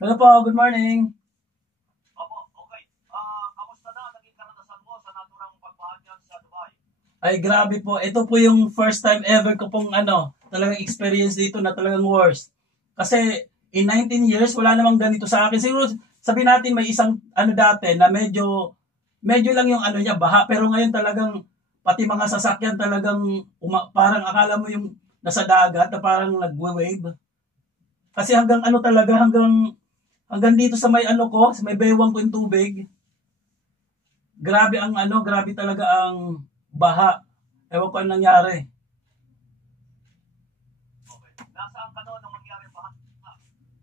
Hello po, good morning. Opo, okay. Kamusta na naging karanasan mo sa naturang pagbahagyang sa Dubai? Ay, grabe po. Ito po yung first time ever ko pong talagang experience dito na talagang worst. Kasi in 19 years, wala namang ganito sa akin. Siguro sabi natin may isang dati na medyo lang yung niya, baha. Pero ngayon talagang pati mga sasakyan talagang parang akala mo yung nasa dagat na parang nagwe-wave. Kasi hanggang talaga, hanggang dito sa may sa may baywang ko yung tubig. Grabe grabe talaga ang baha. Ewan ko anong nangyari. Okay. Nasaan ka noon nung mangyari ba?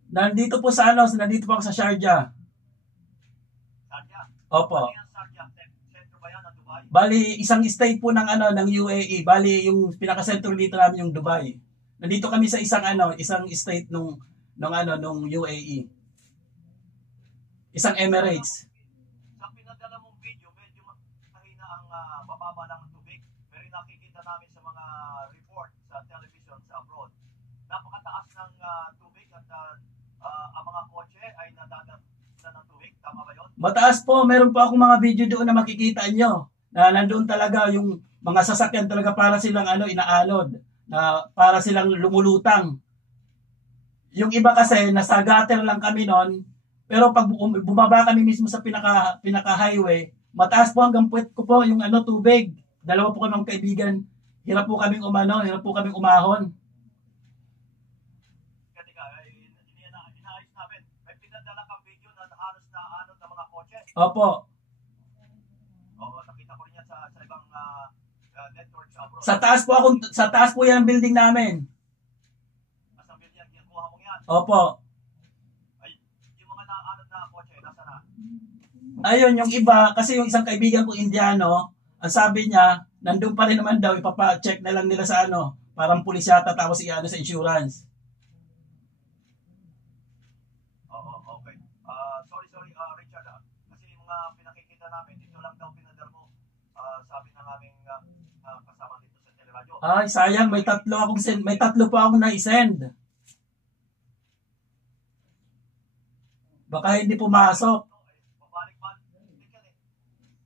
Nandito po ako sa Sharjah. Sarja. Opo. Ano yan, Sarja? Sentro ba yan ng Dubai? Bali, isang state po ng UAE. Bali, yung pinaka-sentro dito namin yung Dubai. Nandito kami sa isang state nung UAE. Isang Emirates. Sa pinadala mong video, medyo mahina ang bababa lang ng tubig. Pero nakikita namin sa mga report sa television sa abroad. Napakataas ng tubig at ang mga kotse ay nadadala ng tubig. Tama ba yun? Mataas po, meron po akong mga video doon na makikita nyo. Na nandoon talaga yung mga sasakyan talaga para silang inaalod. Na para silang lumulutang. Yung iba kasi, nasa gutter lang kami noon. Pero pag bumaba kami mismo sa pinaka highway, mataas po hanggang puwet ko po yung tubig. Dalawa po kami ng kaibigan. Hirap po kaming umahon. Kasi inaayos namin. May pinadala kang video na halos na ano ng mga kotse. Opo. Oo, nakita ko rin yan sa ibang network sa abroad. Sa taas po yan ang building namin. Masabi yan, kuha mo yan. Opo. Ay, yung mga naanod na kotse, nasa na? Ayun, yung iba, kasi yung isang kaibigan ko Indiano, ang sabi niya, nandun pa rin naman daw, ipapa-check na lang nila sa parang pulis yata tapos sa insurance. Oo, okay. Sorry, Richard. Kasi yung mga pinakikita namin, dito lang daw pinadala mo. Sabi ng aming kasama dito sa teleradyo. Ay, sayang, may tatlo pa akong na-send. Baka hindi pumasok. Babalik-balik yan eh.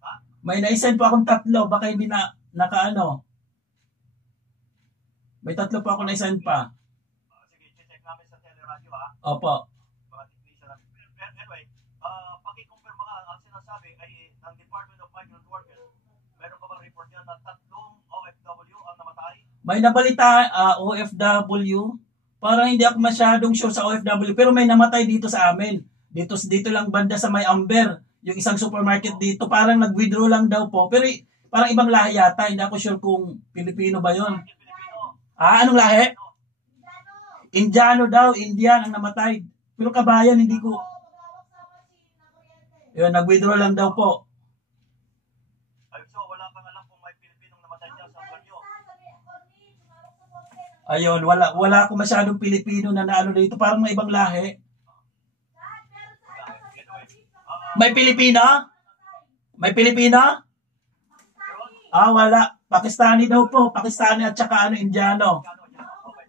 Ha? May na-send pa akong tatlo, baka hindi na nakaano. May tatlo pa ako na-send pa. Sige, check namin sa teleradyo ha. Opo. Mga technician namin. Anyway, paki-confirm nga, ang sinasabi ay ng Department of Migrant Workers, meron pa bang report yan na 3 OFW ang namatay? May nabalita, OFW. Parang hindi ako masyadong sure sa OFW, pero may namatay dito sa amin. Dito lang banda sa may Amber, yung isang supermarket dito, parang nag-withdraw lang daw po. Pero parang ibang lahi yata, hindi ako sure kung Pilipino ba yon. Yung Pilipino. Anong lahi? Indiano daw, Indian ang namatay. Pero kabayan, hindi ko. Yun, nag-withdraw lang daw po. Ay, so wala kang alam kung may Pilipinong namatay dyan sa banyo. Ayun, wala ako masyadong Pilipino na naano dito, parang may ibang lahi. Anyway, May Pilipina? May Pilipina? Wala. Pakistani daw po. Pakistani at saka Indiano. okay.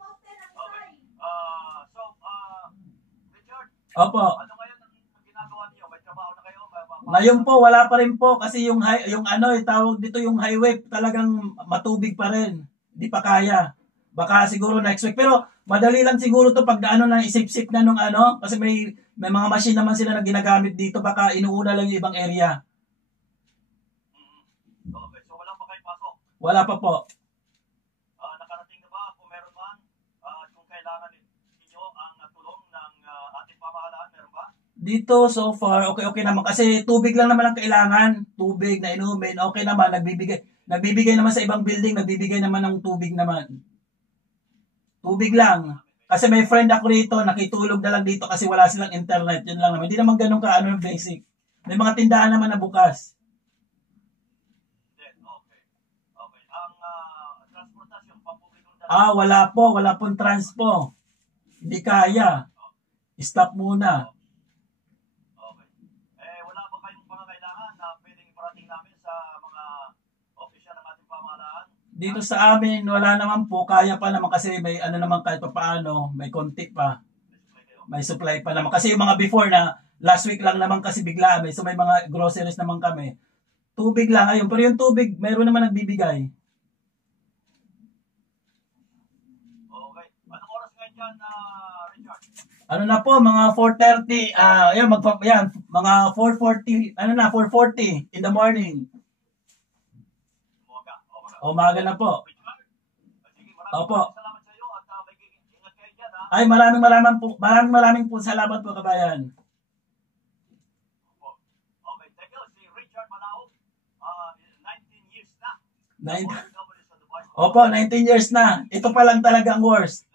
Richard, Opo. ano ngayon ang ginagawa niyo? May trabaho na kayo? Ngayon po, wala pa rin po kasi yung tawag dito yung highway talagang matubig pa rin. Hindi pa kaya. Baka siguro next week. Pero madali lang siguro to pag na isip-sip na nung kasi may mga machine naman sila na ginagamit dito. Baka inuuna lang yung ibang area. Okay, so wala pa kayo pasok? Wala pa po. Nakarating na ba kung meron man? Kung kailangan ninyo ang tulong ng ating pamahalaan, meron ba? Dito so far, okay naman. Kasi tubig lang naman ang kailangan. Tubig na inumin. Okay naman, nagbibigay naman sa ibang building, nagbibigay naman ng tubig naman. Tubig lang. Kasi may friend ako rito, nakitulog na lang dito kasi wala silang internet. Yun lang naman. Hindi naman ganun ka basic. May mga tindahan naman na bukas. Then, okay. Okay. Ang transportasyon, pampublikong Wala po. Wala pong transpo. Hindi kaya. Stop muna. Okay. Wala ba kayong pangangailangan na pwedeng iparating namin sa mga opisyal ng ating pamahalaan? Dito sa amin, wala naman po. Kaya pa naman kasi may naman kahit pa paano. May konti pa. May supply kayo. May supply pa naman. Kasi yung mga before na last week lang naman kasi bigla may so may mga groceries naman kami. Tubig lang ayun. Pero yung tubig, meron naman nagbibigay. Okay. Anong oras ngayon dyan, Richard? Ano na po, mga 4:30, yan, mga 4:40, 4:40 in the morning. Umaga. Umaga na po. Richard? Sige, Opo. maraming salamat sa iyo at ingat kayo dyan, ha? Ay, maraming po salamat po, kabayan. Okay, thank you. Si Richard Malao, 19 years na. Nine- OFW sa Dubai. Opo, 19 years na. Ito pa lang talaga ang worst.